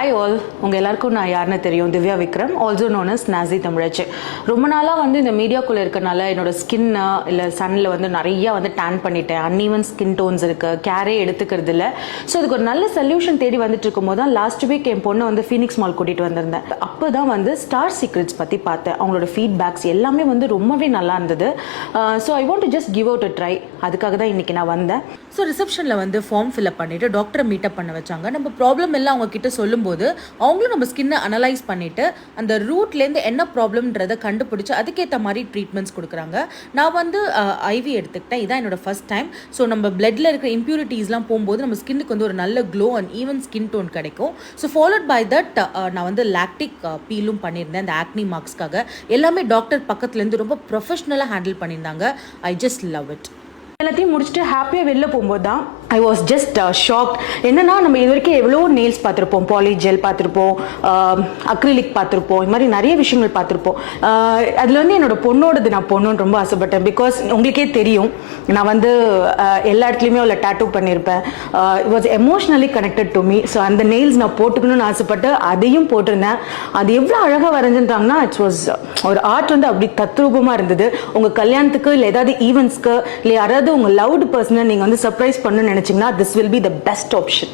Hi all, உங்கள் எல்லாருக்கும் நான் யாருன்னு தெரியும், Divya Vikram, also known as நாசி தமிழச்சி. ரொம்ப நாளாக வந்து இந்த மீடியாக்குள்ளே இருக்கனால என்னோட ஸ்கின்னு இல்லை சன்னில் வந்து நிறையா வந்து டேன் பண்ணிட்டேன். அன்ஈவன் ஸ்கின் டோன்ஸ் இருக்குது, கேரே எடுத்துக்கிறது இல்லை. ஸோ அதுக்கு ஒரு நல்ல சொல்யூஷன் தேடி வந்துட்டு இருக்கும் போது தான் லாஸ்ட் வீக் என் பொண்ணை வந்து ஃபீனிக்ஸ் மால் கூட்டிகிட்டு வந்திருந்தேன். அப்போ தான் வந்து ஸ்டார் சீக்ரெட்ஸ் பற்றி பார்த்தேன். அவங்களோட ஃபீட்பேக்ஸ் எல்லாமே வந்து ரொம்பவே நல்லா இருந்தது. So I want to just give out a try. அதுக்காக தான் இன்றைக்கி நான் வந்தேன். ஸோ ரிசப்ஷனில் வந்து ஃபார்ம் ஃபில்அப் பண்ணிவிட்டு டாக்டரை மீட்டப் பண்ண வச்சாங்க. நம்ம ப்ராப்ளம் எல்லாம் அவங்க கிட்ட சொல்லும்போது அவங்களும் நம்ம ஸ்கின்னை அனலைஸ் பண்ணிவிட்டு அந்த ரூட்லேருந்து என்ன ப்ராப்ளம்ன்றதை கண்டுபிடிச்சி அதுக்கேற்ற மாதிரி ட்ரீட்மெண்ட்ஸ் கொடுக்குறாங்க. நான் வந்து ஐவி எடுத்துக்கிட்டேன். இதான் என்னோட ஃபர்ஸ்ட் டைம். ஸோ நம்ம பிளட்டில் இருக்கிற இம்ப்யூரிட்டிஸ்லாம் போகும்போது நம்ம ஸ்கின்னுக்கு வந்து ஒரு நல்ல glow and even skin tone கிடைக்கும். ஸோ ஃபாலோட் பை தட் நான் வந்து லாக்டிக் பீலும் பண்ணியிருந்தேன் அந்த ஆக்னி மார்க்ஸ்க்காக. எல்லாமே டாக்டர் பக்கத்துலேருந்து ரொம்ப ப்ரொஃபஷ்னலாக ஹேண்டில் பண்ணியிருந்தாங்க. I just love it. எல்லாத்தையும் முடிச்சுட்டு ஹாப்பியாக வெளில போகும்போது தான் ஐ வாஸ் ஜஸ்ட் ஷாக்ட். என்னன்னா, நம்ம இது வரைக்கும் எவ்வளோ நெயில்ஸ் பார்த்துருப்போம், பாலி ஜெல் பார்த்துருப்போம், அக்ரிலிக் பார்த்துருப்போம், இது மாதிரி நிறைய விஷயங்கள் பார்த்துருப்போம். அதில் வந்து என்னோட பொண்ணோடது நான் போடணுன்னு ரொம்ப ஆசைப்பட்டேன். பிகாஸ் உங்களுக்கே தெரியும், நான் வந்து எல்லா இடத்துலையுமே உள்ள டேட்டூ பண்ணியிருப்பேன். It was emotionally connected to me. So அந்த நெயில்ஸ் நான் போட்டுக்கணும்னு ஆசைப்பட்டு அதையும் போட்டிருந்தேன். அது எவ்வளோ அழகாக வரைஞ்சிருந்தாங்கன்னா, இட்ஸ் வாஸ் ஒரு ஆர்ட் வந்து அப்படி தத்ரூபமாக இருந்தது. உங்கள் கல்யாணத்துக்கு இல்லை ஏதாவது ஈவெண்ட்ஸ்க்கு இல்லை யாராவது உங்கள் லவ்டு பர்சனை நீங்கள் வந்து சர்ப்ரைஸ் பண்ணணும்னு நினச்சிங்கன்னா, this will be the best option.